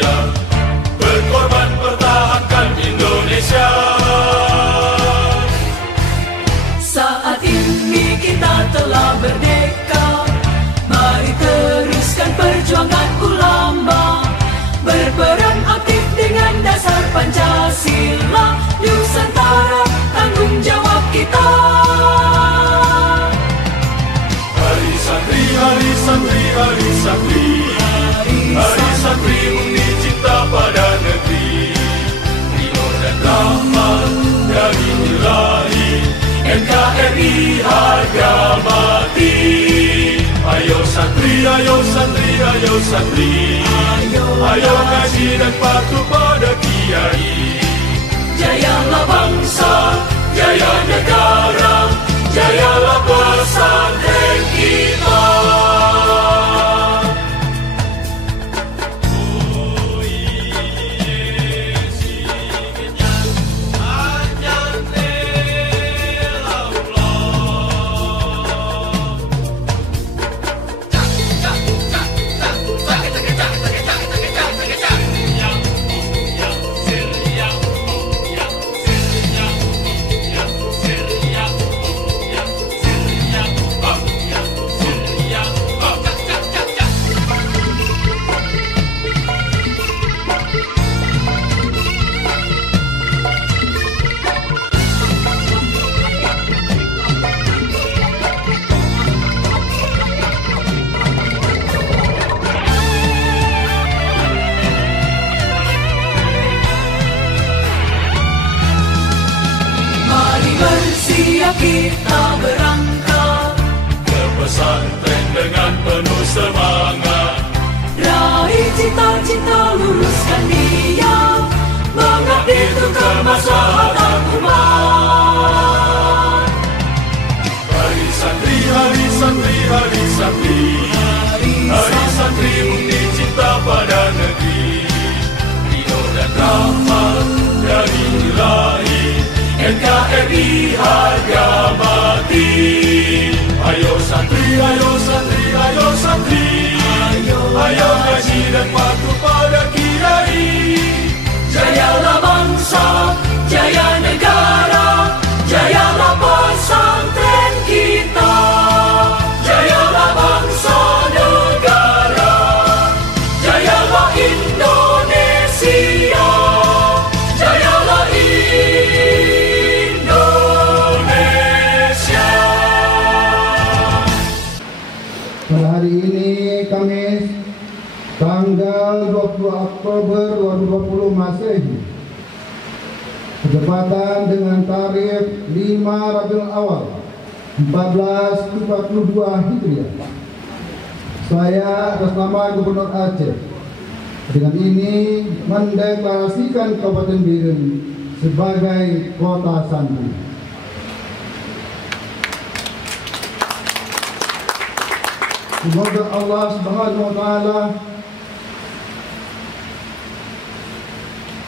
setia berkorban pertahankan Indonesia. Saat ini kita telah merdeka, mari teruskan perjuangan ulama, berperan aktif dengan dasar Pancasila, Nusantara tanggung jawab kita. Hari santri, hari santri, hari santri, hari santri murni cinta pada negeri, ridho dan rahmat dari Ilahi, NKRI harga mati. Ayo santri, ayo santri, ayo santri, ayo ngaji dan patuh pada kiai. Jayalah bangsa, jaya negara, jayalah pesantren kita. Kita berangkat ke pesantren dengan penuh semangat, raih cita-cita, luruskan niat, mengabdi untuk kemaslahatan umat. Hari santri, hari santri, hari santri, hari santri murni cinta pada negeri, ridho dan rahmat dari Ilahi, NKRI harga mati. Ayo santri, ayo santri, ayo santri, ayo ngaji dan patuh pada kiai. Jayalah bangsa, jaya negara, jayalah pesantren kita. Jayalah bangsa negara, jayalah Indonesia, jayalah Pada hari ini Kamis tanggal 20 Oktober 2020 Masehi, bertepatan dengan tarikh 5 Rabiul Awal 1442 Hijriah. Saya atas nama Gubernur Aceh dengan ini mendeklarasikan Kabupaten Biren sebagai kota santri. Semoga Allah Subhanahu wa Ta'ala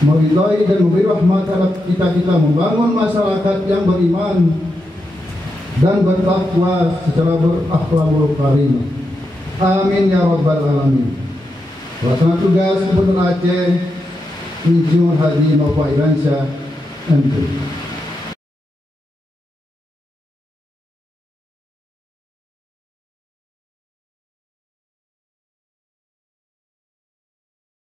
meridhai dan memberi rahmat terhadap kita membangun masyarakat yang beriman dan bertakwa secara berakhlakul karimah. Amin ya rabbal alamin. Pelaksana tugas Gubernur Aceh Insinyur Haji Nova Iransyah, MT.